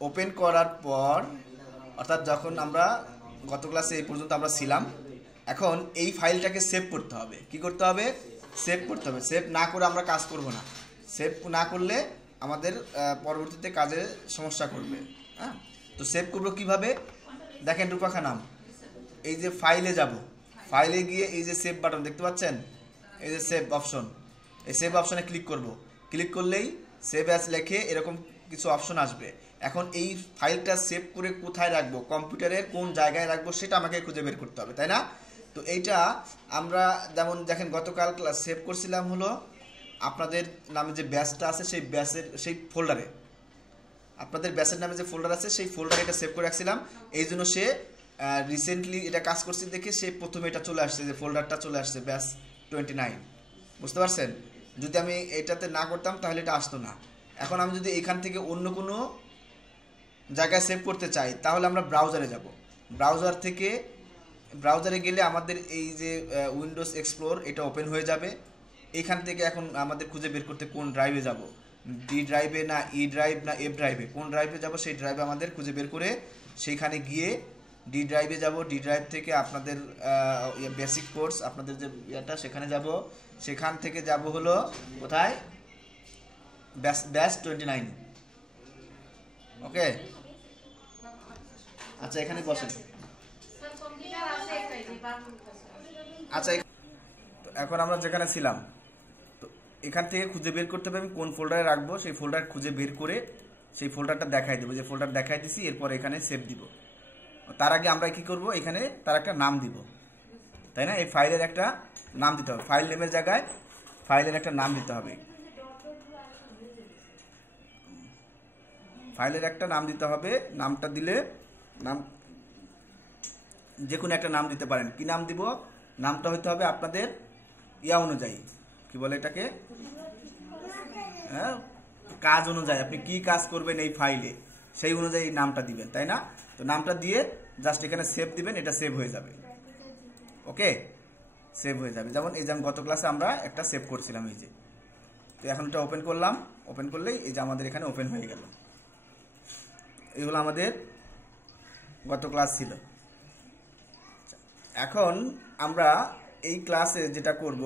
Open করার পর, অর্থাৎ যখন আমরা গত ক্লাসে এই পর্যন্ত আমরা ছিলাম, এখন এই ফাইলটাকে সেভ করতে হবে। কি করতে হবে? সেভ করতে হবে। সেভ না করে আমরা কাজ করব না। সেভ না করলে আমাদের পরবর্তীতে কাজে সমস্যা করবে। হ্যাঁ, তো সেভ করবো কিভাবে? দেখেন রূপা খানাম, এই যে ফাইলে যাব, ফাইলে গিয়ে এই যে সেভ বাটন দেখতে পাচ্ছেন, এই যে সেভ অপশন, এই সেভ অপশনে ক্লিক করব। ক্লিক করলেই সেভ অ্যাজ লেখে এরকম কিছু অপশন আসবে। এখন এই ফাইলটা সেভ করে কোথায় রাখবো, কম্পিউটারের কোন জায়গায় রাখবো, সেটা আমাকে খুঁজে বের করতে হবে, তাই না? তো এইটা আমরা যেমন দেখেন গতকাল ক্লাস সেভ করছিলাম হলো আপনাদের নামে যে ব্যাচটা আছে সেই ব্যাচের সেই ফোল্ডারে, আপনাদের ব্যাচের নামে যে ফোল্ডার আছে সেই ফোল্ডারে এটা সেভ করে রাখছিলাম। এই জন্য সে রিসেন্টলি এটা কাজ করছে দেখে সে প্রথমে এটা চলে আসছে, যে ফোল্ডারটা চলে আসছে ব্যাচ 29। বুঝতে পারছেন? যদি আমি এটাতে না করতাম তাহলে এটা আসতো না। এখন আমি যদি এখান থেকে অন্য কোনো জায়গায় সেভ করতে চাই তাহলে আমরা ব্রাউজারে যাব। ব্রাউজার থেকে, ব্রাউজারে গেলে আমাদের এই যে উইন্ডোজ এক্সপ্লোর এটা ওপেন হয়ে যাবে। এখান থেকে এখন আমাদের খুঁজে বের করতে কোন ড্রাইভে যাব, ডি ড্রাইভে না ই ড্রাইভ না এফ ড্রাইভে, কোন ড্রাইভে যাব সেই ড্রাইভে আমাদের খুঁজে বের করে সেইখানে গিয়ে ডি ড্রাইভে যাব। ডি ড্রাইভ থেকে আপনাদের বেসিক কোর্স আপনাদের যে ইয়েটা সেখানে যাব। সেখান থেকে যাব হলো কোথায়? ব্যাস ব্যাস 29। ওকে, আচ্ছা এখানে বসেন। আচ্ছা, তো এখন আমরা যেখানে ছিলাম, তো এখান থেকে খুঁজে বের করতে হবে আমি কোন ফোল্ডারে রাখবো। সেই ফোল্ডার খুঁজে বের করে সেই ফোল্ডারটা দেখাই দেবো, যে ফোল্ডার দেখাই দিছি, এরপর এখানে সেভ দিব। তার আগে আমরা কি করব, এখানে তার একটা নাম দিব, তাই না? এই ফাইলের একটা নাম দিতে হবে, ফাইল নেমের জায়গায় ফাইলের একটা নাম দিতে হবে। ফাইলের একটা নাম দিতে হবে। নামটা দিলে, নাম যে কোনো একটা নাম দিতে পারেন। কি নাম দিব? নামটা হইতে হবে আপনাদের ইয়া অনুযায়ী, কি বলে এটাকে, হ্যাঁ, কাজ অনুযায়ী, আপনি কি কাজ করবেন এই ফাইলে সেই অনুযায়ী নামটা দিবেন, তাই না? তো নামটা দিয়ে জাস্ট এখানে সেভ দিবেন, এটা সেভ হয়ে যাবে। ওকে, সেভ হয়ে যাবে। যেমন এই যে গত ক্লাসে আমরা একটা সেভ করছিলাম, এই যে, তো এখন এটা ওপেন করলাম। ওপেন করলেই এই যে আমাদের এখানে ওপেন হয়ে গেল। এগুলো আমাদের গত ক্লাস ছিল। এখন আমরা এই ক্লাসে যেটা করব,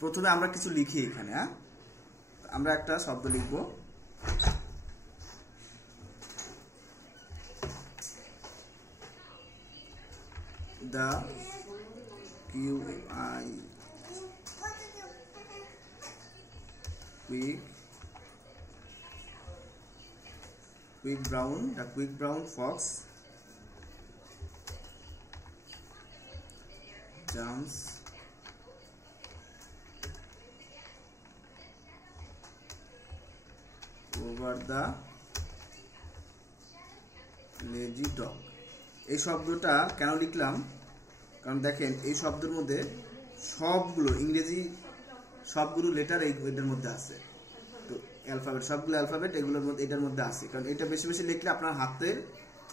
প্রথমে আমরা কিছু লিখি এখানে। হ্যাঁ, আমরা একটা শব্দ লিখব, the Q I quick quick brown fox jumps over the lazy dog। এই শব্দটা কেন লিখলাম? কারণ দেখেন এই শব্দের মধ্যে সবগুলো ইংরেজি সবগুলো লেটার এটার মধ্যে আছে। তো অ্যালফাবেট, সবগুলো অ্যালফাবেট এগুলোর মধ্যে, এটার মধ্যে আছে। কারণ এটা বেশি বেশি লিখলে আপনার হাতের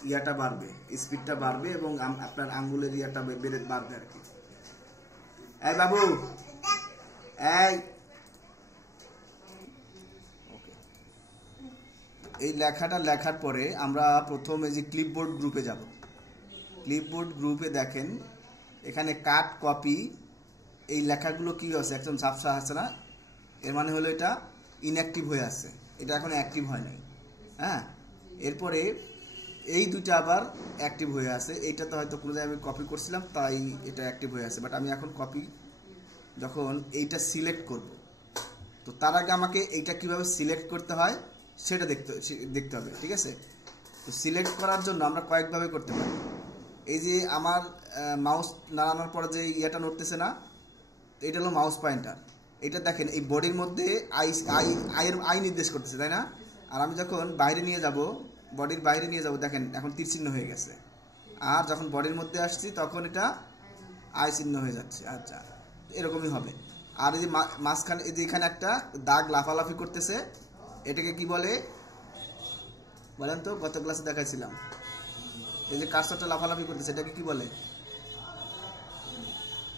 ইয়াটা বাড়বে, স্পিডটা বাড়বে এবং আপনার আঙ্গুলের ইয়াটা বাড়বে আর কি। এই বাবু, এই ওকে, এই লেখাটা লেখার পরে আমরা প্রথমে যে ক্লিপবোর্ড গ্রুপে যাব। ক্লিপবোর্ড গ্রুপে দেখেন এখানে কাট কপি, এই লেখাগুলো কি আছে, একদম ঝাপসা আছে না? এর মানে হলো এটা ইনঅ্যাক্টিভ হয়ে আছে, এটা এখন অ্যাক্টিভ হয় নাই। হ্যাঁ, এরপরে এই দুইটা আবার অ্যাক্টিভ হয়ে আছে। এইটাতে হয়তো কোনো জায়গায় আমি কপি করছিলাম তাই এটা অ্যাক্টিভ হয়ে আছে, বাট আমি এখন কপি যখন এইটা সিলেক্ট করব, তো তার আগে আমাকে এইটা কিভাবে সিলেক্ট করতে হয় সেটা দেখতে হবে, ঠিক আছে? তো সিলেক্ট করার জন্য আমরা কয়েকভাবে করতে পারি। এই যে আমার মাউস নাড়ানোর পরে যে ইয়েটা নড়তেছে না, তো এটা হলো মাউস পয়েন্টার। এটা দেখেন এই বডির মধ্যে আই নির্দেশ করতেছে, তাই না? আর আমি যখন বাইরে নিয়ে যাব, বডির বাইরে নিয়ে যাব, দেখেন এখন তীর চিহ্ন হয়ে গেছে। আর যখন বডির মধ্যে আসছি তখন এটা আই চিহ্ন হয়ে যাচ্ছে। আচ্ছা, এরকমই হবে। আর এই যে মাঝখানে এই যে এখানে একটা দাগ লাফালাফি করতেছে, এটাকে কি বলে বলেন তো? গত ক্লাসে দেখাইছিলাম, এই যে কার্সরটা লাফালাফি করতেছে এটাকে কি বলে?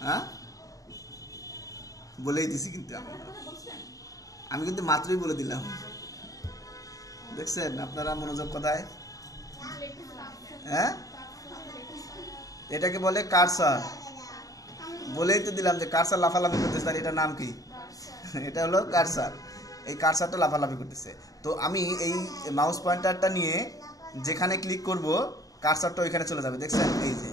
হ্যাঁ, বলেই দিছি কিন্তু আমি কিন্তু মাত্রই বলে দিলাম। দেখছেন আপনারা মনোযোগ কোথায়? হ্যাঁ, এটাকে বলে কারসার। বলেই তো দিলাম যে কারসার লাফালাফি করতেছে, তার এটার নাম কি? এটা হলো কারসার। এই কারসারটা লাফালাফি করতেছে। তো আমি এই মাউস পয়েন্টারটা নিয়ে যেখানে ক্লিক করব কারসারটা ওইখানে চলে যাবে। দেখছেন এই যে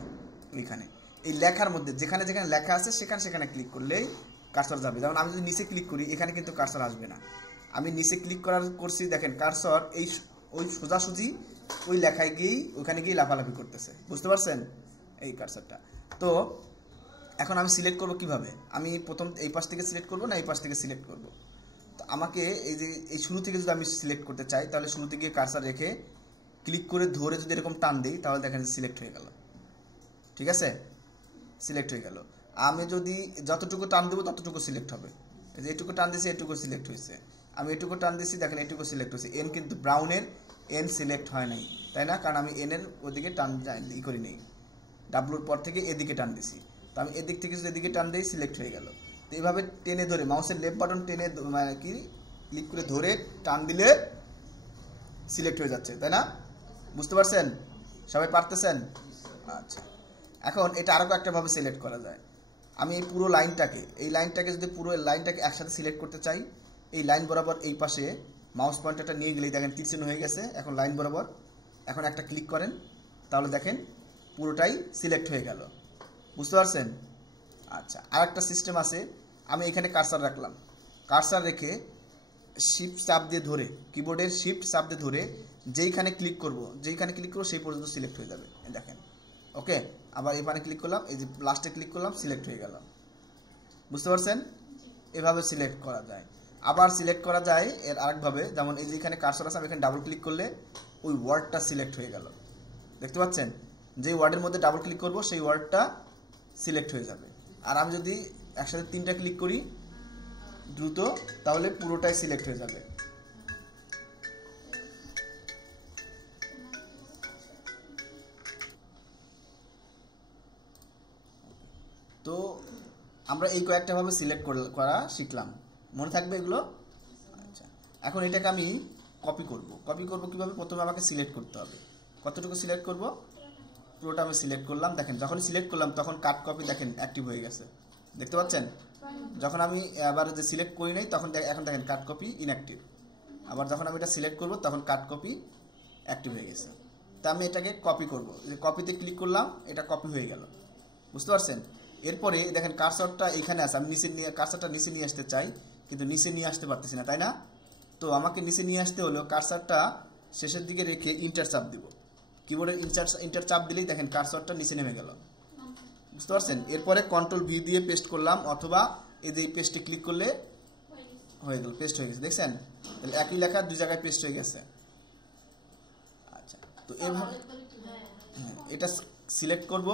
ওইখানে এই লেখার মধ্যে যেখানে যেখানে লেখা আছে সেখানে সেখানে ক্লিক করলেই কারসর যাবে। যেমন আমি যদি নিচে ক্লিক করি এখানে কিন্তু কারসর আসবে না। আমি নিচে ক্লিক করছি, দেখেন কারসর এই ওই সোজাসুজি ওই লেখায় গিয়েই ওখানে গিয়ে লাফালাফি করতেছে। বুঝতে পারছেন এই কারসরটা? তো এখন আমি সিলেক্ট করব কিভাবে? আমি প্রথম এই পাশ থেকে সিলেক্ট করব না এই পাশ থেকে সিলেক্ট করব? তো আমাকে এই যে এই শুরু থেকে যদি আমি সিলেক্ট করতে চাই তাহলে শুরুতে গিয়ে কারসর রেখে ক্লিক করে ধরে যদি এরকম টান দিই তাহলে দেখেন সিলেক্ট হয়ে গেল। ঠিক আছে, সিলেক্ট হয়ে গেল। আমি যদি যতটুকু টান দেবো ততটুকু সিলেক্ট হবে। এই যে এটুকু টান দিয়েছি এটুকু সিলেক্ট হয়েছে, আমি এটুকু টান দিয়েছি দেখেন এটুকু সিলেক্ট হয়েছে। এন কিন্তু ব্রাউনের এন সিলেক্ট হয় নাই, তাই না? কারণ আমি এনের ওদিকে টান ই করি নেই, ডাব্লুর পর থেকে এদিকে টান দিছি। তো আমি এদিক থেকে যদি এদিকে টান দিই সিলেক্ট হয়ে গেল। তো এইভাবে টেনে ধরে মাউসের লেফট বাটন টেনে মানে কি ক্লিক করে ধরে টান দিলে সিলেক্ট হয়ে যাচ্ছে, তাই না? বুঝতে পারছেন? সবাই পারতেছেন? আচ্ছা, এখন এটা আরও একটা ভাবে সিলেক্ট করা যায়। আমি এই পুরো লাইনটাকে যদি পুরো লাইনটাকে একসাথে সিলেক্ট করতে চাই, এই লাইন বরাবর এই পাশে মাউস পয়েন্টারটা নিয়ে গেলেই দেখেন তীর চিহ্ন হয়ে গেছে। এখন লাইন বরাবর এখন একটা ক্লিক করেন, তাহলে দেখেন পুরোটাই সিলেক্ট হয়ে গেল। বুঝতে পারছেন? আচ্ছা, আর একটা সিস্টেম আছে। আমি এখানে কারসার রাখলাম, কারসার রেখে শিফট চাপ দিয়ে ধরে কিবোর্ডের শিফট চাপ দিয়ে ধরে যেইখানে ক্লিক করব সেই পর্যন্ত সিলেক্ট হয়ে যাবে। দেখেন, ওকে। আবার এখানে ক্লিক করলাম, এই যে লাস্টে ক্লিক করলাম, সিলেক্ট হয়ে গেল। বুঝতে পারছেন? এভাবে সিলেক্ট করা যায়। আবার সিলেক্ট করা যায় এর আরেকভাবে, যেমন এই যে এখানে কারসর আছে, আমি এখানে ডাবল ক্লিক করলে ওই ওয়ার্ডটা সিলেক্ট হয়ে গেল। দেখতে পাচ্ছেন? যে ওয়ার্ডের মধ্যে ডাবল ক্লিক করব সেই ওয়ার্ডটা সিলেক্ট হয়ে যাবে। আর আমি যদি একসাথে 3টা ক্লিক করি দ্রুত, তাহলে পুরোটাই সিলেক্ট হয়ে যাবে। তো আমরা এই কয়েকটা ভাবে সিলেক্ট করা শিখলাম, মনে থাকবে এগুলো? আচ্ছা, এখন এটাকে আমি কপি করব কিভাবে? প্রথমে আমাকে সিলেক্ট করতে হবে। কতটুকু সিলেক্ট করব? পুরোটা আমি সিলেক্ট করলাম। দেখেন যখন সিলেক্ট করলাম তখন কাট কপি দেখেন অ্যাক্টিভ হয়ে গেছে। দেখতে পাচ্ছেন? যখন আমি আবার যে সিলেক্ট করি নাই তখন এখন দেখেন কাট কপি ইনঅ্যাক্টিভ। আবার যখন আমি এটা সিলেক্ট করব তখন কাট কপি অ্যাক্টিভ হয়ে গেছে। তা আমি এটাকে কপি করব, যে কপিতে ক্লিক করলাম, এটা কপি হয়ে গেল। বুঝতে পারছেন? এরপরে দেখেন কারসরটা এখানে আছে, আমি কারসরটা নিচে নিয়ে আসতে চাই, কিন্তু নিচে নিয়ে আসতে পারতেছি না, তাই না? তো আমাকে নিচে নিয়ে আসতে হলেও কারসরটা শেষের দিকে রেখে ইন্টার চাপ দিব। কিবোর্ডের ইন্টার চাপ দিলেই দেখেন কারসরটা নিচে নেমে গেল। বুঝতে পারছেন? এরপরে কন্ট্রোল ভি দিয়ে পেস্ট করলাম, অথবা এই যে পেস্টে ক্লিক করলে হয়ে গেল, পেস্ট হয়ে গেছে। দেখছেন? তাহলে একই লেখা দুই জায়গায় পেস্ট হয়ে গেছে। আচ্ছা, তো এভাবে এটা সিলেক্ট করব,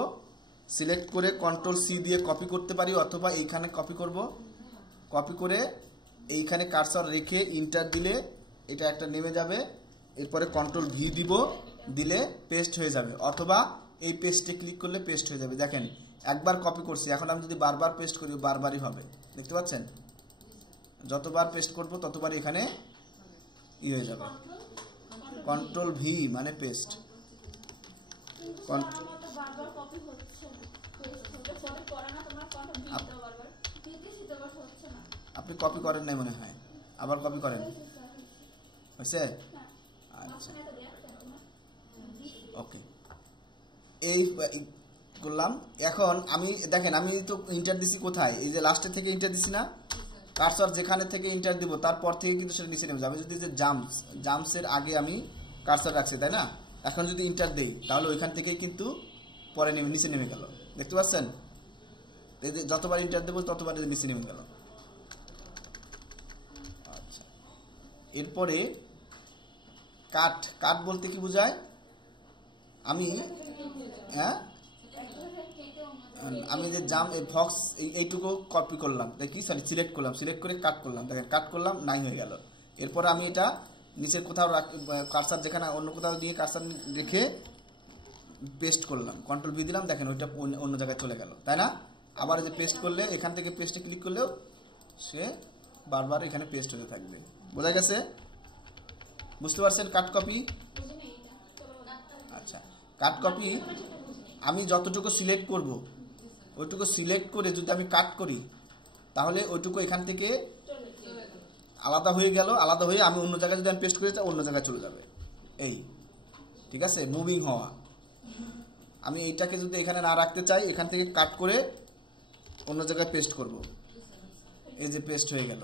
সিলেক্ট করে কন্ট্রোল সি দিয়ে কপি করতে পারি, অথবা এইখানে কপি করব, কপি করে এইখানে কারসর রেখে ইন্টার দিলে এটা একটা নেমে যাবে। এরপরে কন্ট্রোল ভি দিব, দিলে পেস্ট হয়ে যাবে, অথবা এই পেস্টে ক্লিক করলে পেস্ট হয়ে যাবে। দেখেন একবার কপি করছি, এখন আমি যদি বারবার পেস্ট করি বারবারই হবে। দেখতে পাচ্ছেন? যতবার পেস্ট করব ততবার এখানে হয়ে যাবে। কন্ট্রোল ভি মানে পেস্ট। আপনি কপি করেন নাই মনে হয়, আবার কপি করেন। হয়েছে? আচ্ছা, ওকে। এই করলাম। এখন আমি দেখেন আমি তো ইন্টার দিছি কোথায়? এই যে লাস্টের থেকে ইন্টার দিছি না? কারসর যেখানে থেকে ইন্টার দিব তারপর থেকে কিন্তু সেটা নিচে নেমে যাবে। যদি যে জাম্পসের আগে আমি কারসর রাখছি, তাই না? এখন যদি ইন্টার দেই তাহলে ওইখান থেকেই কিন্তু পরে নিচে নেমে গেল। দেখতে পাচ্ছেন? যতবার ইন্টার দেবো ততবার নিচে নেমে গেল। আচ্ছা, এরপরে কাট বলতে কি বোঝায়? আমি আমি যে ফক্স এইটুকু কপি করলাম, দেখি সিলেক্ট করলাম, সিলেক্ট করে কাট করলাম, দেখেন কাট করলাম, নাই হয়ে গেল। এরপরে আমি এটা নিচের কোথাও কারসার যেখানে অন্য কোথাও দিয়ে কারসার রেখে পেস্ট করলাম, কন্ট্রোল ভি দিলাম, দেখেন ওইটা অন্য জায়গায় চলে গেল, তাই না? আবার যে পেস্ট করলে এখান থেকে পেস্টে ক্লিক করলেও সে বারবার এখানে পেস্ট হতে থাকবে। বোঝা গেছে? বুঝতে পারছেন কাট কপি? আচ্ছা, কাট কপি আমি যতটুকু সিলেক্ট করব ওইটুকু সিলেক্ট করে যদি আমি কাট করি তাহলে ওইটুকু এখান থেকে আলাদা হয়ে গেল, আলাদা হয়ে আমি অন্য জায়গায় যদি আমি পেস্ট করি অন্য জায়গায় চলে যাবে। এই ঠিক আছে, মুভিং হওয়া। আমি এইটাকে যদি এখানে না রাখতে চাই এখান থেকে কাট করে অন্য জায়গায় পেস্ট করব। এই যে পেস্ট হয়ে গেল।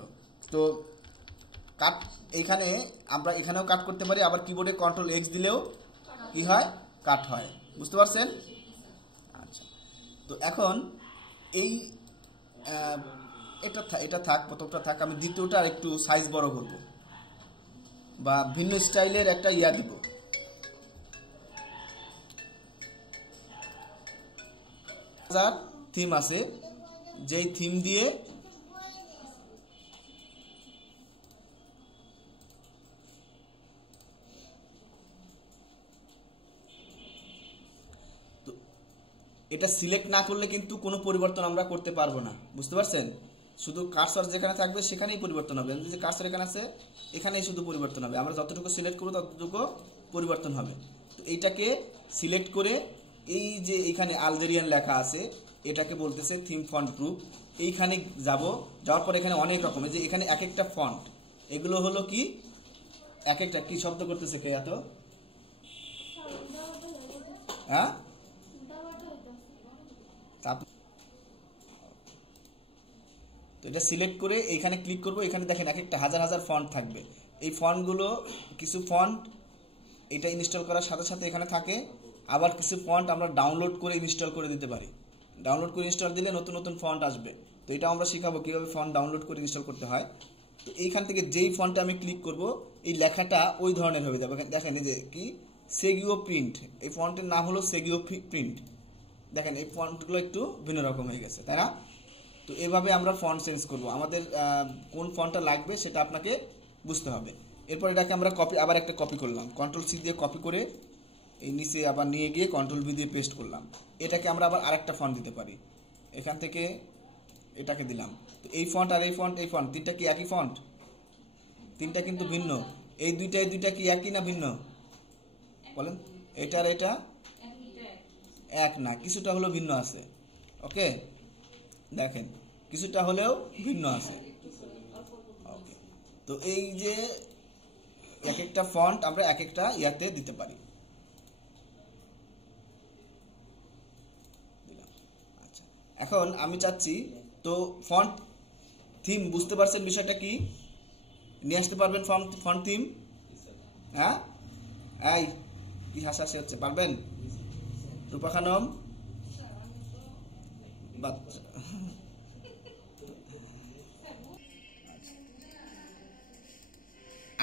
তো কাট এইখানে আমরা এখানেও কাট করতে পারি, আবার কিবোর্ডে কন্ট্রোল এক্স দিলেও কি হয়, কাট হয়। বুঝতে পারছেন? আচ্ছা, তো এখন এই এটা থাক, প্রথমটা থাক। আমি দ্বিতীয়টা আর একটু সাইজ বড় করব বা ভিন্ন স্টাইলের একটা ইয়া দিব। থিম আছে, যেই থিম দিয়ে এটা সিলেক্ট না করলে কিন্তু কোনো পরিবর্তন আমরা করতে পারবো না। বুঝতে পারছেন? শুধু কার্সর যেখানে থাকবে সেখানেই পরিবর্তন হবে। যে কার্সর এখানে আছে এখানেই শুধু পরিবর্তন হবে। আমরা যতটুকু সিলেক্ট করবো ততটুকু পরিবর্তন হবে। তো এইটাকে সিলেক্ট করে এই যে এখানে আলজেরিয়ান লেখা আছে এটাকে বলতেছে থিম ফন্ট গ্রুপ। এইখানে যাওয়ার পর এখানে অনেক রকমের, যে এখানে এক একটা ফন্ট, এগুলো হলো কি এক একটা কি শব্দ করতেছে কে এত? হ্যাঁ, তো এটা সিলেক্ট করে এইখানে ক্লিক করব। এখানে দেখেন এক একটা হাজার হাজার ফন্ট থাকবে। এই ফন্টগুলো কিছু ফন্ট এটা ইনস্টল করার সাথে সাথে এখানে থাকে, আবার কিছু ফন্ট আমরা ডাউনলোড করে ইনস্টল করে দিতে পারি। ডাউনলোড করে ইনস্টল দিলে নতুন নতুন ফন্ট আসবে। তো এটা আমরা শেখাবো কীভাবে ফন্ট ডাউনলোড করে ইনস্টল করতে হয়। তো এইখান থেকে যেই ফন্টে আমি ক্লিক করব এই লেখাটা ওই ধরনের হয়ে যাবে। দেখেন এই যে কি সেগিও প্রিন্ট, এই ফন্টের নাম হলো সেগিও প্রিন্ট। দেখেন এই ফন্টগুলো একটু ভিন্ন রকম হয়ে গেছে, তাই না? তো এভাবে আমরা ফন্ট চেঞ্জ করব। আমাদের কোন ফন্টটা লাগবে সেটা আপনাকে বুঝতে হবে। এরপর এটাকে আমরা আবার একটা কপি করলাম, কন্ট্রোল সি দিয়ে কপি করে এই নিচে আবার নিয়ে গিয়ে কন্ট্রোল ভি দিয়ে পেস্ট করলাম। এটাকে আমরা আবার আরেকটা ফন্ট দিতে পারি। এখান থেকে এটাকে দিলাম। তো এই ফন্ট আর এই ফন্ট তিনটা কি একই ফন্ট? তিনটা কিন্তু ভিন্ন। এই দুইটা কি একই না ভিন্ন বলেন? এটা আর এটা এক না, কিছুটা হলেও ভিন্ন আছে। ওকে, দেখেন কিছুটা হলেও ভিন্ন আছে। ওকে, তো এই যে এক একটা ফন্ট আমরা এক একটা ইয়াতে দিতে পারি। আচ্ছা, এখন আমি চাচ্ছি তো ফন্ট থিম, বুঝতে পারছেন বিষয়টা কি? নিয়ে আসতে পারবেন ফন্ট থিম? হ্যাঁ, এই কি হাসাহাসি হচ্ছে, পারবেন? রূপা খানম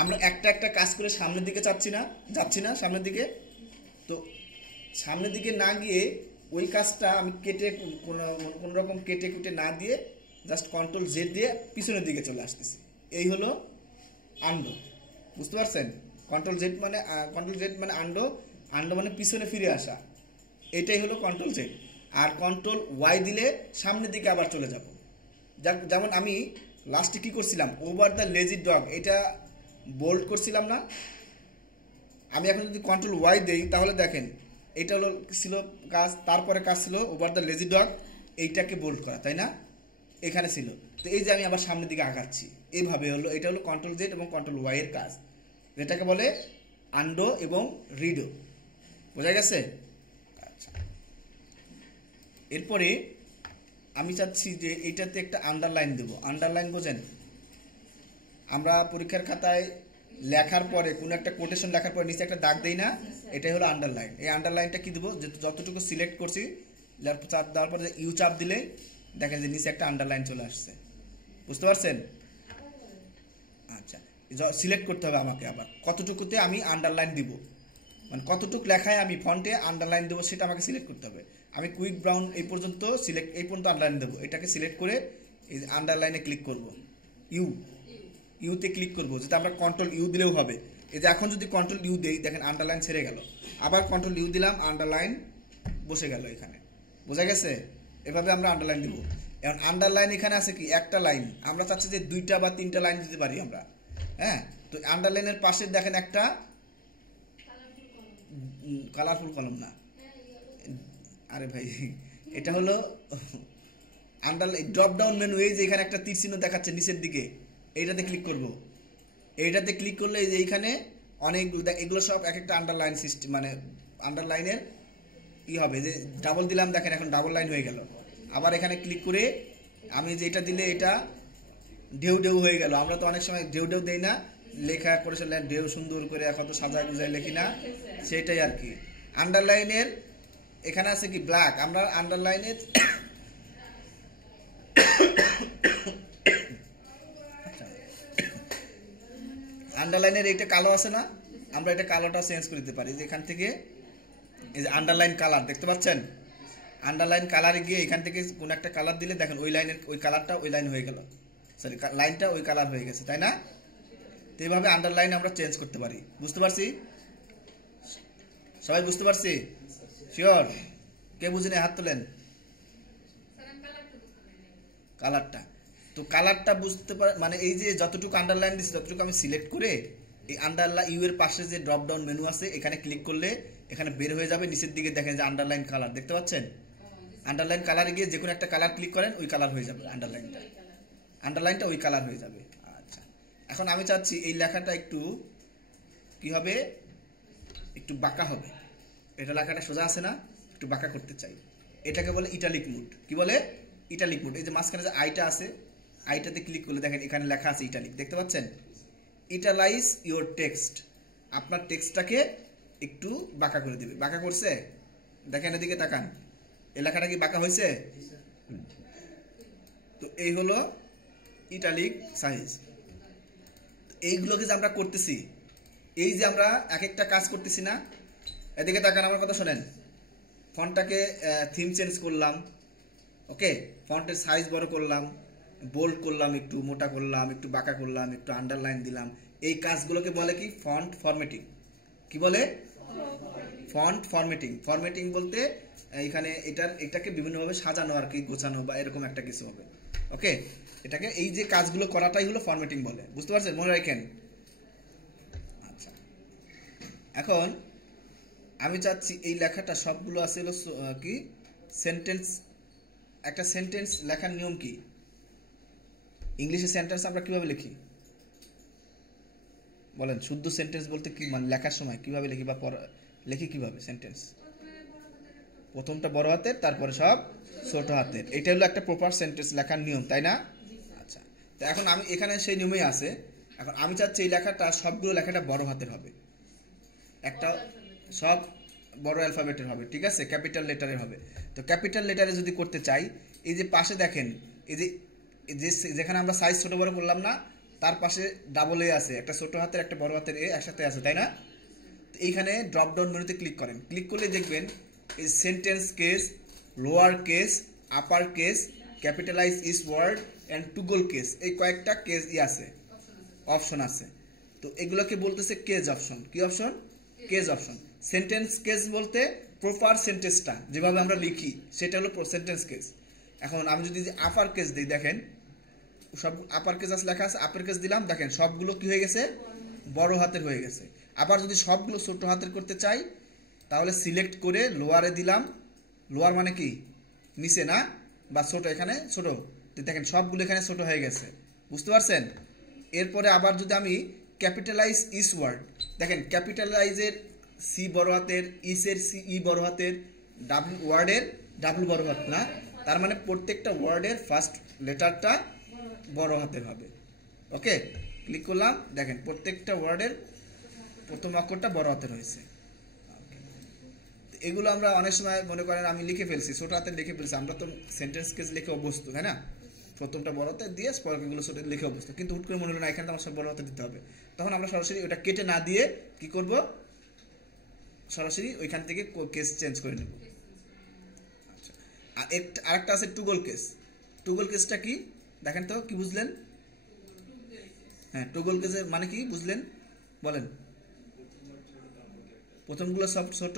আমরা একটা একটা কাজ করে সামনের দিকে যাচ্ছি না সামনের দিকে। তো সামনের দিকে না গিয়ে ওই কাজটা আমি কেটে কোনো রকম কেটে কুটে না দিয়ে জাস্ট কন্ট্রোল জেড দিয়ে পিছনের দিকে চলে আসতেছি। এই হলো আন্ডো। বুঝতে পারছেন? কন্ট্রোল জেড মানে আন্ডো মানে পিছনে ফিরে আসা। এটাই হলো কন্ট্রোল জেড। আর কন্ট্রোল ওয়াই দিলে সামনের দিকে আবার চলে যাব। যেমন আমি লাস্টে কি করছিলাম, ওভার দ্য লেজি ডগ, এটা বোল্ড করছিলাম না? আমি এখন যদি কন্ট্রোল ওয়াই দেই তাহলে দেখেন এটা হলো ছিল কাজ, তারপরে কাজ ছিল ওভার দ্য লেজি ডগ, এইটাকে বোল্ড করা, তাই না? এখানে ছিল। তো এই যে আমি আবার সামনের দিকে আগাচ্ছি, এইভাবে হলো। এটা হলো কন্ট্রোল জেড এবং কন্ট্রোল ওয়াই এর কাজ, যেটাকে বলে আন্ডো এবং রিডো। বোঝা গেছে? আচ্ছা, এরপরে আমি চাচ্ছি যে এইটাতে একটা আন্ডারলাইন দেব। আন্ডারলাইন বোঝেন? আমরা পরীক্ষার খাতায় লেখার পরে কোনো একটা কোটেশন লেখার পরে নিচে একটা দাগ দেই না? এটাই হলো আন্ডারলাইন। এই আন্ডারলাইনটা কি দেবো, যতটুকু সিলেক্ট করছি চাপ দেওয়ার পরে ইউ চাপ দিলে দেখেন যে নিচে একটা আন্ডারলাইন চলে আসছে। বুঝতে পারছেন? আচ্ছা, সিলেক্ট করতে হবে আমাকে আবার কতটুকুতে আমি আন্ডারলাইন দিব, মানে কতটুকু লেখায় আমি ফন্টে আন্ডারলাইন দেবো সেটা আমাকে সিলেক্ট করতে হবে। আমি কুইক ব্রাউন এই পর্যন্ত আন্ডারলাইন দেবো। এটাকে সিলেক্ট করে এই আন্ডারলাইনে ক্লিক করব, ইউতে ক্লিক করবো, যেটা আমরা কন্ট্রোল ইউ দিলেও হবে। এই যে এখন যদি কন্ট্রোল ইউ দেই দেখেন আন্ডারলাইন ছেড়ে গেল, আবার কন্ট্রোল ইউ দিলাম আন্ডারলাইন বসে গেল এখানে। বোঝা গেছে? এভাবে আমরা আন্ডারলাইন দিব। এখন আন্ডারলাইন এখানে আছে কি একটা লাইন, আমরা চাচ্ছি যে 2টা বা 3টা লাইন দিতে পারি আমরা। হ্যাঁ, তো আন্ডারলাইনের পাশে দেখেন একটা কালারফুল কলম না, আরে ভাই এটা হলো আন্ডারলাইন ড্রপ ডাউন মেনু। এই যে এখানে একটা তীর চিহ্ন দেখাচ্ছে নিচের দিকে, এইটাতে ক্লিক করব। এইটাতে ক্লিক করলে এই যে এইখানে অনেকগুলো এগুলো সব এক একটা আন্ডারলাইন সিস্টেম, মানে আন্ডারলাইনের কি হবে যে ডাবল দিলাম, দেখেন এখন ডাবল লাইন হয়ে গেল। আবার এখানে ক্লিক করে আমি যেটা দিলে এটা ঢেউ ঢেউ হয়ে গেল। আমরা তো অনেক সময় ঢেউ ঢেউ দেই না, লেখা করেছে ঢেউ সুন্দর করে কত সাজায় গুজায় লিখি না, সেটাই আর কি। আন্ডারলাইনের এখানে আছে কি ব্ল্যাক, আমরা আন্ডারলাইনের আন্ডারলাইনের এইটা কালো আছে না, আমরা এটা কালোটা চেঞ্জ করে দিতে পারি যে এখান থেকে এই যে আন্ডারলাইন কালার দেখতে পাচ্ছেন, আন্ডারলাইন কালারে গিয়ে এখান থেকে কোন একটা কালার দিলে দেখেন ওই লাইনের ওই কালারটা ওই লাইন হয়ে গেল, সরি লাইনটা ওই কালার হয়ে গেছে, তাই না? তো এইভাবে আন্ডারলাইন আমরা চেঞ্জ করতে পারি। বুঝতে পারছি? সবাই বুঝতে পারছি? শিওর? কে বুঝেনি হাত তোলেন। কালারটা তো কালারটা বুঝতে পার মানে এই যে যতটুকু আন্ডারলাইন দিচ্ছি ততটুকু আমি সিলেক্ট করে এই আন্ডারলাইন ইউ এর পাশে যে ড্রপ ডাউন মেনু আছে এখানে ক্লিক করলে এখানে বের হয়ে যাবে, নিচের দিকে দেখেন যে আন্ডারলাইন কালার দেখতে পাচ্ছেন। আন্ডারলাইন কালারে গিয়ে যে কোনো একটা কালার ক্লিক করেন ওই কালার হয়ে যাবে, আন্ডারলাইনটা ওই কালার হয়ে যাবে। আচ্ছা, এখন আমি চাচ্ছি এই লেখাটা একটু কি হবে, একটু বাঁকা হবে। এটা লেখাটা সোজা আছে না, একটু বাঁকা করতে চাই, এটাকে বলে ইটালিক মুড। কি বলে? Italic mode. এই যে মাঝখানে যে আইটা আছে, আইটাতে ক্লিক করলে দেখেন এখানে লেখা আছে ইটালিক, দেখতে পাচ্ছেন? ইটালাইজ ইওর টেক্সট, আপনার টেক্সটটাকে একটু বাঁকা করে দেবে। বাঁকা করছে, দেখেন এদিকে তাকান, এই লেখাটা কি বাঁকা হয়েছে? তো এই হলো ইটালিক সাইজ। এইগুলোকে যে আমরা করতেছি, এই যে আমরা এক একটা কাজ করতেছি না, এদিকে তাকান, আমার কথা শোনেন। ফন্টটাকে থিম চেঞ্জ করলাম, ওকে, ফন্টের সাইজ বড় করলাম, বোল্ড করলাম, একটু মোটা করলাম, একটু বাঁকা করলাম, একটু আন্ডারলাইন দিলাম। এই কাজগুলোকে বলে কি? Font formatting. কি বলে? Font formatting. ফরম্যাটিং বলতে এখানে এটাকে বিভিন্নভাবে সাজানো আর কি, গোছানো বা এরকম একটা কিছু হবে, ওকে। এটাকে এই যে কাজগুলো করাটাই হলো ফরম্যাটিং বলে। বুঝতে পারছেন? মনে রাখেন। আচ্ছা, এখন আমি চাচ্ছি এই লেখাটা সবগুলো আছে হলো কি সেন্টেন্স। একটা সেন্টেন্স লেখার নিয়ম কি? ইংলিশে সেন্টেন্স আমরা কিভাবে লিখি বলেন? শুদ্ধ সেন্টেন্স বলতে কি মানে লেখার সময় কিভাবে লিখি বা লিখি কিভাবে সেন্টেন্স? প্রথমটা বড় হাতের, তারপরে সব ছোট হাতের। এটা হলো একটা প্রপার সেন্টেন্স লেখার নিয়ম, তাই না? আচ্ছা, তো এখন আমি এখানে সেই নিয়মেই আছে। এখন আমি চাচ্ছি এই লেখাটা সবগুলো লেখাটা বড় হাতের হবে, একটা সব বড় অ্যালফাবেটের হবে, ঠিক আছে, ক্যাপিটাল লেটারের হবে। তো ক্যাপিটাল লেটারে যদি করতে চাই, এই যে পাশে দেখেন এই যে যেখানে আমরা সাইজ ছোট বড় করলাম না, তার পাশে ডাবল এ আছে, একটা ছোট হাতের একটা বড় হাতের এ একসাথে আছে, তাই না? তো এইখানে ড্রপ ডাউন মেনুতে ক্লিক করেন, ক্লিক করলে দেখবেন এই sentence case, lower case, upper case, capitalize each word and toggle case, এই কয়েকটা কেস আছে, অপশন আছে। তো এগুলোকে বলতেছে কেজ অপশন। কি অপশন? Case option. সেন্টেন্স কেস বলতে প্রপার সেন্টেন্সটা যেভাবে আমরা লিখি সেটা হলো সেন্টেন্স কেস। এখন আমি যদি আপার কেস দিই, দেখেন সব আপার কেস লেখা আছে, আপার কেস দিলাম, দেখেন সবগুলো কি হয়ে গেছে? বড় হাতের হয়ে গেছে। আবার যদি সবগুলো ছোট হাতের করতে চাই তাহলে সিলেক্ট করে লোয়ারে দিলাম, লোয়ার মানে কি নিচে না, বা ছোট, এখানে ছোট, দেখেন সবগুলো এখানে ছোট হয়ে গেছে। বুঝতে পারছেন? এরপরে আবার যদি আমি ক্যাপিটালাইজ ইস ওয়ার্ড, দেখেন ক্যাপিটালাইজের সি বড় হাতের, ইসের সি ই বড় হাতের, ডাব্লু ওয়ার্ডের ডাব্লু বড় হাত না, তার মানে প্রত্যেকটা ওয়ার্ডের ফার্স্ট লেটারটা বড় হাতের হবে, ওকে। ক্লিক করলাম, দেখেন প্রত্যেকটা ওয়ার্ডের প্রথম অক্ষরটা বড় হাতের হয়েছে। এগুলো আমরা অনেক সময় মনে করেন আমি লিখে ফেলছি, ছোট হাতে লিখে ফেলছি, আমরা তো সেন্টেন্স কেস লিখে অভ্যস্ত, তাই না? প্রথমটা বড় হাতে দিয়ে পরেরগুলো ছোট লিখে অভ্যস্ত, কিন্তু হুট করে মনে হলো না এখানে তো আমার সব বড় হাতে দিতে হবে, তখন আমরা সরাসরি ওটা কেটে না দিয়ে কি করব, সরাসরি ওইখান থেকে কেস চেঞ্জ করে নেব। আচ্ছা, আর আরেকটা আছে টুগল কেস। টুগল কেসটা কি দেখেন তো, কি বুঝলেন? হ্যাঁ, টুগল কেসের মানে কি বুঝলেন বলেন? প্রথমগুলো সব ছোট,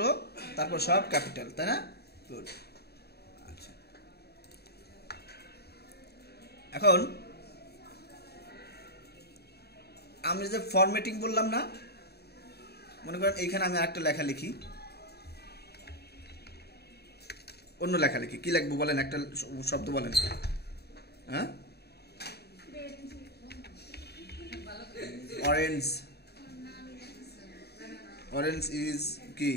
তারপর সব ক্যাপিটাল, তাই না? গুড। আচ্ছা, এখন আমি যে ফরম্যাটিং বললাম না, মনে করেন এইখানে আমি আরেকটা লেখা লিখি, অন্য লেখা লিখি, কি লিখবো বলেন, একটা শব্দ বলেন। হ্যাঁ, অরেঞ্জ, অরেঞ্জ ইজ কি,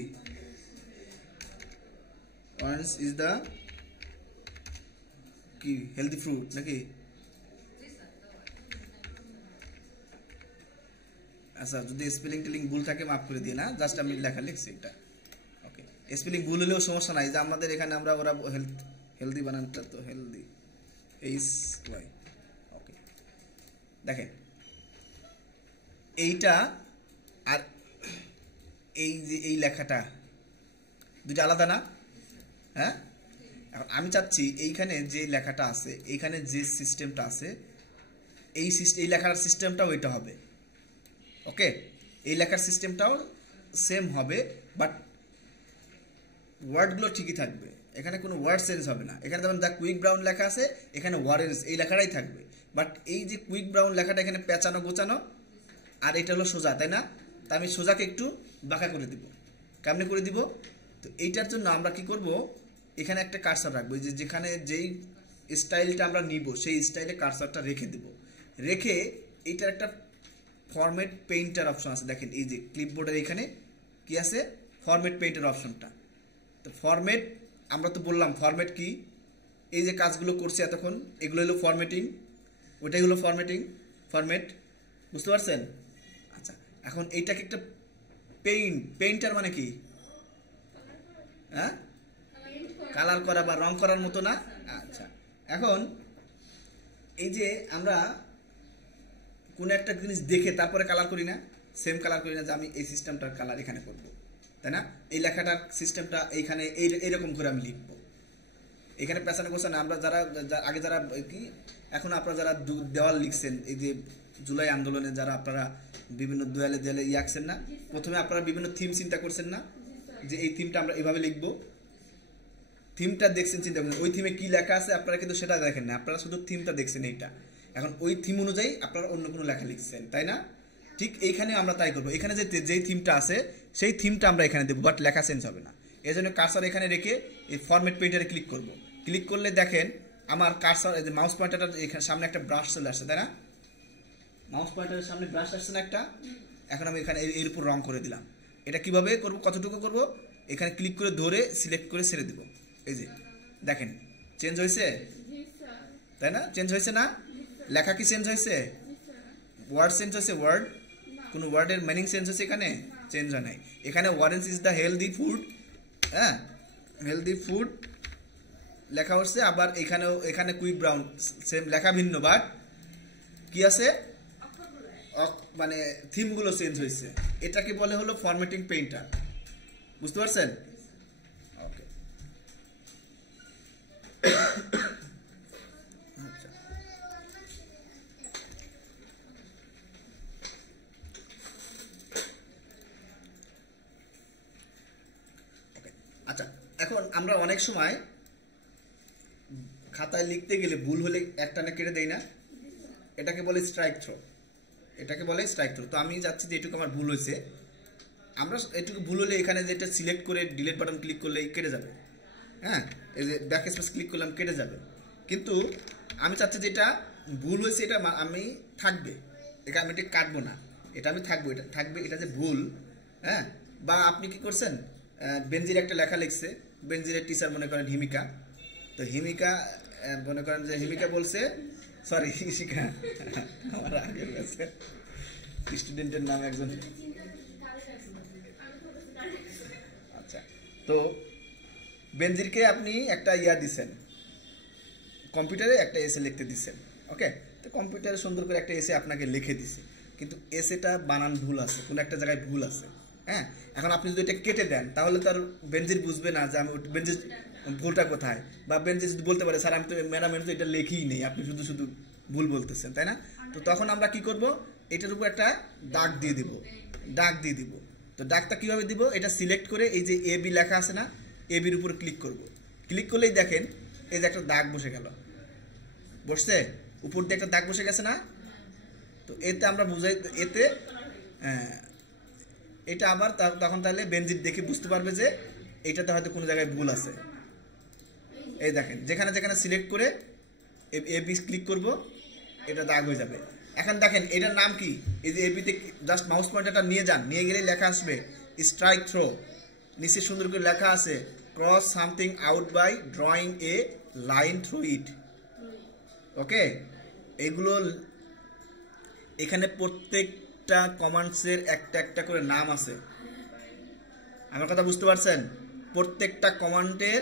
অরেঞ্জ ইজ দ্য কি হেলদি ফ্রুট নাকি? আচ্ছা, যদি স্পেলিং টেলিং ভুল থাকে মাফ করে দিয়ে, না জাস্ট আমি লেখা লিখছি এটা। ওকে, স্পেলিং ভুল হলেও সমস্যা নাই, যে আমাদের এখানে আমরা ওরা হেলদি বানানটা তো হেলদি এইচ ওয়াই। ওকে, দেখেন এইটা আর এই যে এই লেখাটা দুটো আলাদা না? হ্যাঁ, এখন আমি চাচ্ছি এইখানে যে লেখাটা আছে, এইখানে যে সিস্টেমটা আছে, এই লেখার সিস্টেমটাও এটা হবে। ওকে, এই লেখার সিস্টেমটাও সেম হবে, বাট ওয়ার্ডগুলো ঠিকই থাকবে, এখানে কোনো ওয়ার্ড চেঞ্জ হবে না। এখানে যেমন দ্য কুইক ব্রাউন লেখা আছে, এখানে অরেঞ্জ এই লেখাটাই থাকবে, বাট এই যে কুইক ব্রাউন লেখাটা এখানে পেঁচানো গোছানো, আর এটা হলো সোজা, তাই না? তা আমি সোজাকে একটু বাঁকা করে দিব। কেমনে করে দিব? তো এইটার জন্য আমরা কি করব, এখানে একটা কার্সার রাখবো, যে যেখানে যেই স্টাইলটা আমরা নিব সেই স্টাইলে কার্সারটা রেখে দেব। রেখে এইটার একটা ফরম্যাট পেইন্টার অপশন আছে, দেখেন এই যে ক্লিপবোর্ডের এখানে কি আছে, ফরম্যাট পেইন্টার অপশনটা। তো ফরম্যাট, আমরা তো বললাম ফরম্যাট কি, এই যে কাজগুলো করছি এতক্ষণ, এগুলো হলো ফরম্যাটিং, ওটাই হলো ফরম্যাটিং, ফরম্যাট, বুঝতে পারছেন? আচ্ছা, এখন এইটাকে একটা পেইন্টার মানে কি? হ্যাঁ, কালার করা বা রং করার মতো না? আচ্ছা, এখন এই যে আমরা কোনো একটা জিনিস দেখে তারপরে কালার করি না, সেম কালার করি না, যে আমি এই সিস্টেমটার কালার এখানে করব, তাই না? এই লেখাটার সিস্টেমটা এইখানে এইরকম করে আমি লিখব, এখানে পেছানো গোছানো। আমরা যারা আগে যারা কি, এখন আপনারা যারা দেওয়াল লিখছেন, এই যে জুলাই আন্দোলনে যারা আপনারা বিভিন্ন দেয়ালে দেয়ালে আঁকছেন না, প্রথমে আপনারা বিভিন্ন থিম চিন্তা করছেন না, যে এই থিমটা আমরা এভাবে লিখবো, থিমটা দেখছেন, চিন্তা করছেন ওই থিমে কি লেখা আছে, আপনারা কিন্তু সেটা দেখেন না, আপনারা শুধু থিমটা দেখছেন এইটা। এখন ওই থিম অনুযায়ী আপনারা অন্য কোনো লেখা লিখছেন, তাই না? ঠিক এইখানে আমরা তাই করবো, এখানে যেই থিমটা আছে সেই থিমটা আমরা এখানে দেবো, বাট লেখা চেঞ্জ হবে না। এই জন্য কার্সার এখানে রেখে এই ফরম্যাট পেইন্টারে ক্লিক করব। ক্লিক করলে দেখেন আমার কার্সার, এই যে মাউস পয়েন্টারটার এখানে সামনে একটা ব্রাশ চলে আসছে, তাই না? মাউস পয়েন্টারের সামনে ব্রাশ আসছে না একটা, এখন আমি এখানে এর উপর রং করে দিলাম। এটা কিভাবে করব, কতটুকু করব, এখানে ক্লিক করে ধরে সিলেক্ট করে ছেড়ে দেব। এই যে দেখেন চেঞ্জ হয়েছে, তাই না? চেঞ্জ হয়েছে না? লেখা কি চেঞ্জ হয়েছে? ওয়ার্ড চেঞ্জ হয়েছে? ওয়ার্ড, কোনো ওয়ার্ডের মিনিং চেঞ্জ হয়েছে? এখানে চেঞ্জ হয় নাই। এখানে orange is the healthy food, হ্যাঁ, হেলদি ফুড লেখা হচ্ছে, আবার এখানে কুইক ব্রাউন সেম লেখা ভিন্ন, বাট কি আছে, মানে থিমগুলো চেঞ্জ হয়েছে। এটাকে বলে হলো ফরম্যাটিং পেইন্টার, বুঝতে পারছেন? ওকে, আচ্ছা, আচ্ছা, এখন আমরা অনেক সময় খাতায় লিখতে গেলে ভুল হলে একটানে কেটে দেই না, এটাকে বলে স্ট্রাইক থ্রো, এটাকে বলে স্ট্রাইক থ্রো। তো আমি যাচ্ছি যে এটুকু আমার ভুল হয়েছে, আমরা এটুকু ভুল হলে এখানে যেটা সিলেক্ট করে ডিলিট বাটন ক্লিক করলে কেটে যাবে, হ্যাঁ, এই যে ব্যাক স্পেস ক্লিক করলাম কেটে যাবে। কিন্তু আমি চাচ্ছি যে এটা ভুল হয়েছে, এটা আমি থাকবে, এটা আমি এটা কাটবো না, এটা আমি থাকবো, এটা থাকবে, এটা যে ভুল, হ্যাঁ। বা আপনি কি করছেন, বেনজির একটা লেখা লিখছে, বেনজিরের টিচার মনে করেন হিমিকা, তো হিমিকা মনে করেন যে হিমিকা বলছে, সরি শিখা আমার আগের কাছে স্টুডেন্টের নাম একজন, আচ্ছা, তো বেনজিরকে আপনি একটা ইয়া দিচ্ছেন, কম্পিউটারে একটা এসে লিখতে দিচ্ছেন, ওকে, তো কম্পিউটারে সুন্দর করে একটা এসে আপনাকে লিখে দিছে, কিন্তু এসেটা বানান ভুল আছে, কোনো একটা জায়গায় ভুল আছে, হ্যাঁ। এখন আপনি যদি এটা কেটে দেন তাহলে তার বেনজির বুঝবে না যে আমি বেনজির ভুলটা কোথায়, বা বেনজির যদি বলতে পারে স্যার আমি তো ম্যাডাম তো এটা লেখিই নেই, আপনি শুধু শুধু ভুল বলতেছেন, তাই না? তো তখন আমরা কি করব, এটার উপর একটা দাগ দিয়ে দিব, দাগ দিয়ে দিব। তো দাগটা কিভাবে দিব, এটা সিলেক্ট করে এই যে এ বি লেখা আছে না, এ বির উপর ক্লিক করব, ক্লিক করলেই দেখেন এই যে একটা দাগ বসে গেল, বসছে, উপর দিয়ে একটা দাগ বসে গেছে না? তো এতে আমরা বুঝাই, এতে এটা আবার তখন তাহলে বেনজিন দেখে বুঝতে পারবে যে এইটাতে হয়তো কোনো জায়গায় ভুল আছে। এই দেখেন যেখানে যেখানে সিলেক্ট করে এবি ক্লিক করব, এটা দাগ হয়ে যাবে। এখন দেখেন এটার নাম কি, এই যে এবিতে জাস্ট মাউস পয়েন্টারটা নিয়ে যান, নিয়ে গেলে লেখা আসবে স্ট্রাইক থ্রো, নিচে সুন্দর করে লেখা আছে cross something out by drawing a line through it. Okay, এগুলো এখানে প্রত্যেকটা কমান্ডসের একটা একটা করে নাম আছে। আমার কথা বুঝতে পারছেন? প্রত্যেকটা কমান্ডের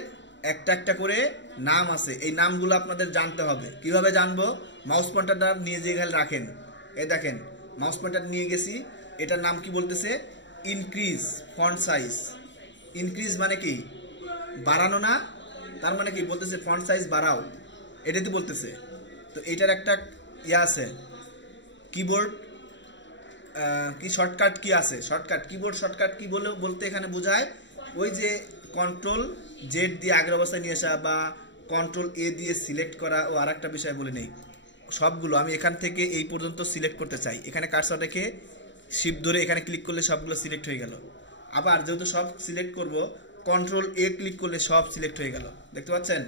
একটা একটা করে নাম আছে, এই নামগুলো আপনাদের জানতে হবে। কিভাবে জানবো? মাউস পয়েন্টারটা নিয়ে যে এখানে রাখেন, এই দেখেন মাউস পয়েন্টার নিয়ে গেছি, এটার নাম কি বলতেছে? Increase font size. ইনক্রিজ মানে কি? বাড়ানো না? তার মানে কি বলতেছে ফন্ট সাইজ বাড়াও, এটাই তো বলতেছে। তো এটার একটা ইয়ে আছে, কিবোর্ড কি শর্টকাট কি আছে, শর্টকাট কিবোর্ড শর্টকাট কি বলতে এখানে বোঝায় ওই যে কন্ট্রোল জেড দিয়ে আগের অবস্থায় নিয়ে আসা বা কন্ট্রোল এ দিয়ে সিলেক্ট করা। ও আর একটা বিষয় বলে নেই, সবগুলো আমি এখান থেকে এই পর্যন্ত সিলেক্ট করতে চাই, এখানে কার্সর রেখে শিফট ধরে এখানে ক্লিক করলে সবগুলো সিলেক্ট হয়ে গেল। আবার যেহেতু সব সিলেক্ট করব, কন্ট্রোল এ ক্লিক করলে সব সিলেক্ট হয়ে গেল। দেখতে পাচ্ছেন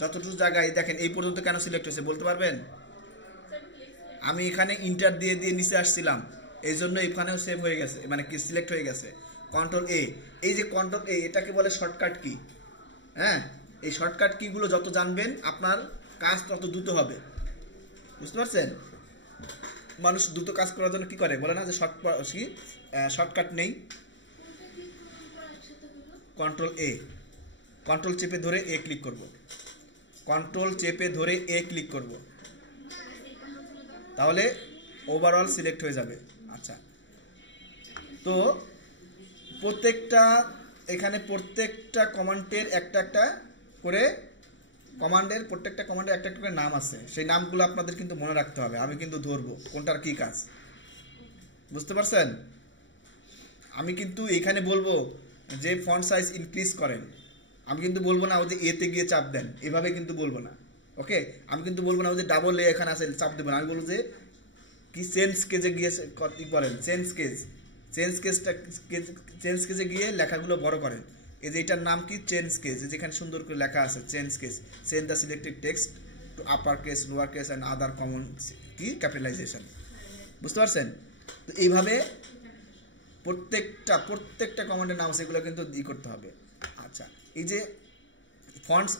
যতটুকু জায়গায় দেখেন এই পর্যন্ত কেন সিলেক্ট হয়েছে বলতে পারবেন? আমি এখানে ইন্টার দিয়ে দিয়ে নিচে আসছিলাম, এই জন্য এখানেও সেভ হয়ে গেছে, মানে কি সিলেক্ট হয়ে গেছে। কন্ট্রোল এ, এই যে কন্ট্রোল এ, এটাকে বলে শর্টকাট কি। হ্যাঁ, এই শর্টকাট কিগুলো যত জানবেন আপনার কাজ তত দ্রুত হবে। বুঝতে পারছেন? মানুষ দ্রুত কাজ করার জন্য কি করে বলে না যে শর্টকাট নেই। কন্ট্রোল এ, কন্ট্রোল চেপে ধরে এ ক্লিক করব, কন্ট্রোল চেপে ধরে এ ক্লিক করব, তাহলে ওভারঅল সিলেক্ট হয়ে যাবে। আচ্ছা, তো প্রত্যেকটা এখানে প্রত্যেকটা কমান্ডের একটা একটা করে প্রত্যেকটা কমান্ডের একটা একটা করে নাম আছে, সেই নামগুলো আপনাদের কিন্তু মনে রাখতে হবে। আমি কিন্তু ধরবো কোনটার কি কাজ, বুঝতে পারছেন? আমি কিন্তু এখানে বলবো যে ফন্ট সাইজ ইনক্রিজ করেন, আমি কিন্তু বলবো না ওই যে এতে গিয়ে চাপ দেন, এভাবে কিন্তু বলবো না। ওকে, আমি কিন্তু বলবো না ওই যে ডাবল এ এখানে আছে চাপ দেবো না, আমি বলবো যে কি চেঞ্জ কেজে গিয়ে বলেন চেঞ্জ কেজে গিয়ে লেখাগুলো বড় করেন। এই যে এটার নাম কি? Change cage. যেখানে সুন্দর করে লেখা আছে change cage, change the selected text to upper case, lower case and other common কি ক্যাপিটালাইজেশন। বুঝতে পারছেন? তো এইভাবে প্রত্যেকটা কমান্ডের নাম আছে, এগুলো কিন্তু করতে হবে। আচ্ছা, এই যে ফন্টস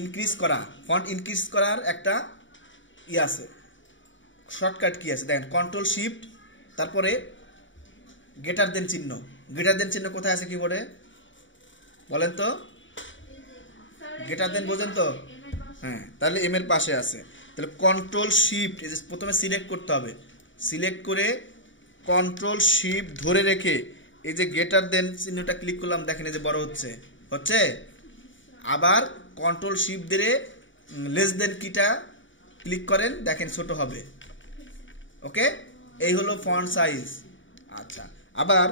ইনক্রিজ করা, ফন্ট ইনক্রিজ করার একটা আছে, শর্টকাট কি আছে দেখেন, কন্ট্রোল শিফট, তারপরে গ্রেটার দেন চিহ্ন। গ্রেটার দেন চিহ্ন কোথায় আছে কিবোর্ডে বলেন তো? গ্রেটার দেন বোঝেন তো? হ্যাঁ, তাহলে এম এর পাশে আছে। তাহলে কন্ট্রোল শিফট, প্রথমে সিলেক্ট করতে হবে, সিলেক্ট করে কন্ট্রোল শিফট ধরে রেখে এই যে গ্রেটার দেন চিহ্নটা ক্লিক করলাম, দেখেন এই যে বড় হচ্ছে। আবার কন্ট্রোল শিফট ধরে লেস দেন কিটা ক্লিক করেন, দেখেন ছোট হবে। ওকে, এই হলো ফন্ট সাইজ। আচ্ছা, আবার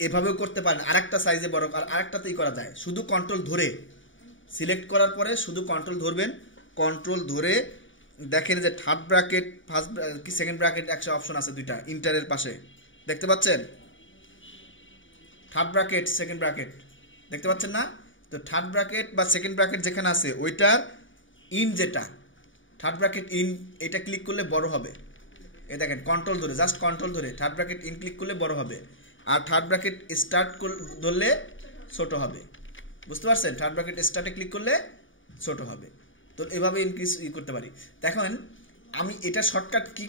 এভাবেও করতে পারেন, আরেকটা সাইজে বড়, আর আরেকটাতেই করা যায়। শুধু কন্ট্রোল ধরে সিলেক্ট করার পরে শুধু কন্ট্রোল ধরবেন, কন্ট্রোল ধরে দেখেন যে থার্ড ব্র্যাকেট, ফার্স্ট কি সেকেন্ড ব্র্যাকেট একটা অপশন আছে দুইটা ইন্টারের পাশে, দেখতে পাচ্ছেন? থার্ড ব্র্যাকেট সেকেন্ড ব্র্যাকেট দেখতে পাচ্ছেন না? তো থার্ড ব্র্যাকেট বা সেকেন্ড ব্র্যাকেট যেখানে আছে ওইটার ইন, যেটা থার্ড ব্র্যাকেট ইন, এটা ক্লিক করলে বড় হবে। এই দেখেন কন্ট্রোল ধরে, জাস্ট কন্ট্রোল ধরে থার্ড ব্র্যাকেট ইন ক্লিক করলে বড় হবে, আর থার্ড ব্র্যাকেট স্টার্ট ধরলে ছোট হবে। বুঝতে পারছেন? থার্ড ব্র্যাকেট স্টার্টে ক্লিক করলে ছোট হবে। তো এভাবে ইনক্রিজ করতে পারি। দেখেন আমি এটা শর্টকাট কি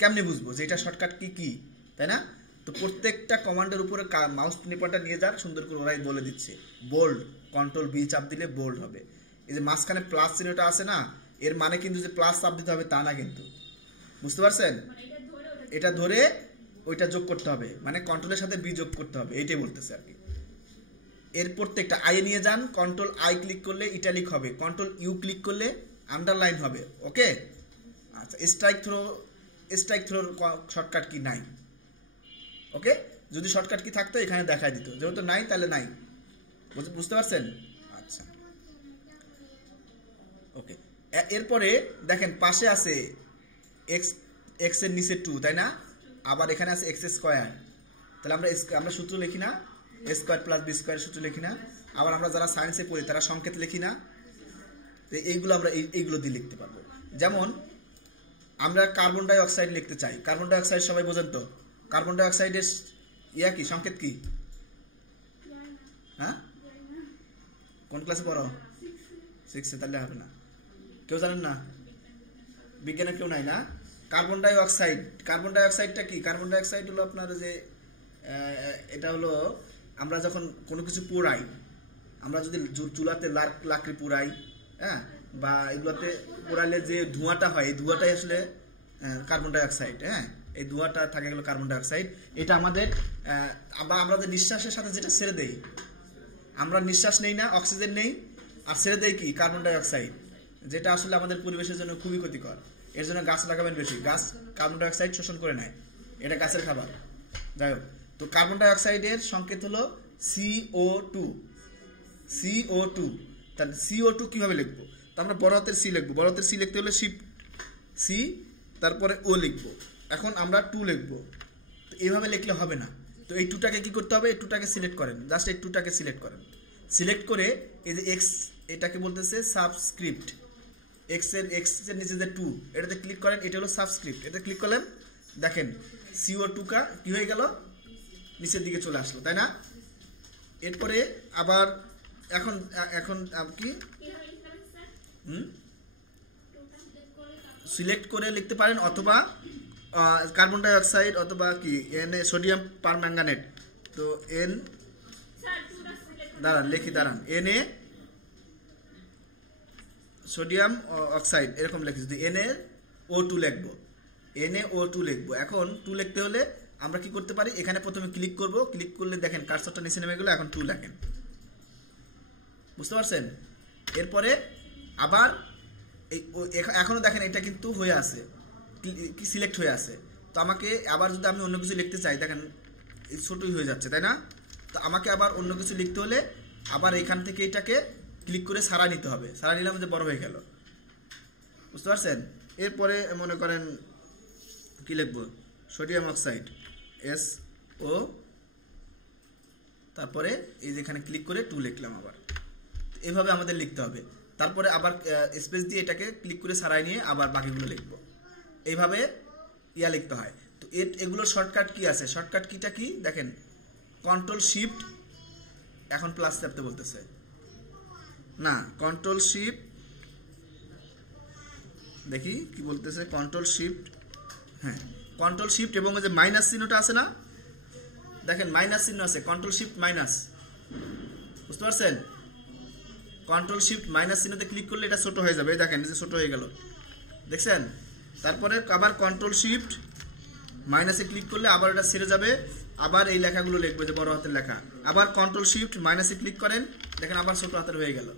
কেমনে বুঝবো যে এটা শর্টকাট কি, তাই না? তো প্রত্যেকটা কমান্ডের উপরে মাউস নিপনটা নিয়ে যান, সুন্দর করে ওরাই বলে দিচ্ছে। বোল্ড, কন্ট্রোল বি চাপ দিলে বোল্ড হবে। এই যে মাঝখানে প্লাস চিহ্নটা আছে না, এর মানে কিন্তু যে প্লাস চাপ দিতে হবে তা না কিন্তু। বুঝতে পারছেন? এটা ধরে ওইটা যোগ করতে হবে, মানে কন্ট্রোলের সাথে বি যোগ করতে হবে, এইটাই বলতেছে আর কি। এর প্রত্যেকটা আই নিয়ে যান, কন্ট্রোল আই ক্লিক করলে ইটালিক হবে, কন্ট্রোল ইউ ক্লিক করলে আন্ডারলাইন হবে। ওকে, আচ্ছা, স্ট্রাইক থ্রোর শর্টকাট কি নাই। ওকে, যদি শর্টকাট কি থাকতো এখানে দেখাই দিত, যেহেতু নাই তাহলে নাই। বুঝতে পারছেন? আচ্ছা, এরপরে দেখেন পাশে আছে এক্স, এক্স এর নিচে 2, তাই না? আবার এখানে আছে এক্স স্কোয়ার। তাহলে আমরা সূত্র লিখি না, এ স্কোয়ার প্লাস বি স্কোয়ার সূত্র লিখি না? আবার আমরা যারা সায়েন্সে পড়ি তারা সংকেত লিখি না? তো এইগুলো আমরা এইগুলো দিয়ে লিখতে পারবো। যেমন আমরা কার্বন ডাই অক্সাইড লিখতে চাই। কার্বন ডাই অক্সাইড সবাই বোঝেন তো? কার্বন ডাই অক্সাইডের কি সংকেত কি? হ্যাঁ, কোন ক্লাসে পড়ো? 6-এ। তাহলে হবে না, কেউ জানেন না? বিজ্ঞানের কেউ নাই না? Carbon die oxide, carbon die অক্সাইডটা কি? কার্বন ডাই অক্সাইড হলো আপনার যে এটা হলো আমরা যখন কোনো কিছু পোড়াই, আমরা যদি চুলাতে লাকড়ি পোড়াই, হ্যাঁ, বা এগুলোতে পোড়াইলে যে ধোঁয়াটা হয়, এই ধোঁয়াটাই আসলে কার্বন ডাই অক্সাইড। হ্যাঁ, এই ধোঁয়াটা থাকে গেলো কার্বন ডাই অক্সাইড। এটা আমাদের আমাদের নিঃশ্বাসের সাথে যেটা ছেড়ে দেই, আমরা নিঃশ্বাস নেই না, অক্সিজেন নেই, আর ছেড়ে দেয় কি? কার্বন ডাই অক্সাইড, যেটা আসলে আমাদের পরিবেশের জন্য খুবই ক্ষতিকর। এর জন্য গাছ লাগাবেন বেশি, গাছ কার্বন ডাই অক্সাইড শোষণ করে নেয়, এটা গাছের খাবার। যাই হোক, তো কার্বন ডাই অক্সাইডের সংকেত হলো CO2। CO2, তাহলে CO2 কিভাবে লিখবো? তো আমরা বড় হাতের সি লিখবো। বড় হাতের সি লিখতে হলে শিফট সি, তারপরে ও লিখবো। এখন আমরা 2 লিখবো। তো এইভাবে লিখলে হবে না। তো এই 2টাকে কি করতে হবে? এই 2টাকে সিলেক্ট করেন, জাস্ট এই 2টাকে সিলেক্ট করেন। সিলেক্ট করে এই যে এক্স, এটাকে বলতেছে সাবস্ক্রিপ্ট। এক্স এর নিচে যে 2, এটাতে ক্লিক করেন, এটা হলো সাবস্ক্রিপ্ট। এটাতে ক্লিক করলেন, দেখেন CO2 কি হয়ে গেল? নিচের দিকে চলে আসলো, তাই না? এরপরে আবার এখন কি সিলেক্ট করে লিখতে পারেন, অথবা কার্বন ডাই অক্সাইড, অথবা কি সোডিয়াম পারম্যাঙ্গানেট। তো দাঁড়ান লিখি, দাঁড়ান, সোডিয়াম অক্সাইড এরকম লিখি। যদি NaO2 লিখবো, NaO2 লিখবো। এখন 2 লিখতে হলে আমরা কি করতে পারি? এখানে প্রথমে ক্লিক করব, ক্লিক করলে দেখেন কার্সরটা নিচে নেমে গেল। এখন 2 লেখেন, বুঝতে পারছেন? এরপরে আবার এখনো দেখেন এটা কিন্তু হয়ে আছে, কি সিলেক্ট হয়ে আছে। তো আমাকে আবার যদি আমি অন্য কিছু লিখতে চাই, দেখেন ছোটই হয়ে যাচ্ছে, তাই না? তো আমাকে আবার অন্য কিছু লিখতে হলে আবার এখান থেকে এটাকে ক্লিক করে সারা নিতে হবে। সারা নিলাম যে বড় হয়ে গেল, বুঝতে পারছেন? এরপরে মনে করেন কি লিখবো? সোডিয়াম অক্সাইড SO, তারপরে এই যেখানে ক্লিক করে 2 লিখলাম। আবার এইভাবে আমাদের লিখতে হবে। তারপরে আবার স্পেস দিয়ে এটাকে ক্লিক করে সারাই নিয়ে আবার বাকিগুলো লিখবো। এইভাবে লিখতে হয়। তো এগুলোর শর্টকাট কি আছে? শর্টকাট কিটা কি দেখেন, কন্ট্রোল শিফট, এখন প্লাস চাপতে বলতেছে না, কন্ট্রোল শিফট, দেখি কি বলতেছে, কন্ট্রোল শিফট, হ্যাঁ কন্ট্রোল শিফট, এবং ওই যে মাইনাস চিহ্নটা আছে না, দেখেন মাইনাস চিহ্ন আছে, কন্ট্রোল শিফট মাইনাস, বুঝতে পারছেন? কন্ট্রোল শিফট মাইনাস চিহ্নতে ক্লিক করলে এটা ছোট হয়ে যাবে, দেখেন যে ছোট হয়ে গেল, দেখছেন? তারপরে আবার কন্ট্রোল শিফট মাইনাসে ক্লিক করলে আবার এটা ছেড়ে যাবে, আবার এই লেখাগুলো লিখবে যে বড় হাতের লেখা। আবার কন্ট্রোল শিফট মাইনাসে ক্লিক করেন, দেখেন আবার ছোট হাতের হয়ে গেল।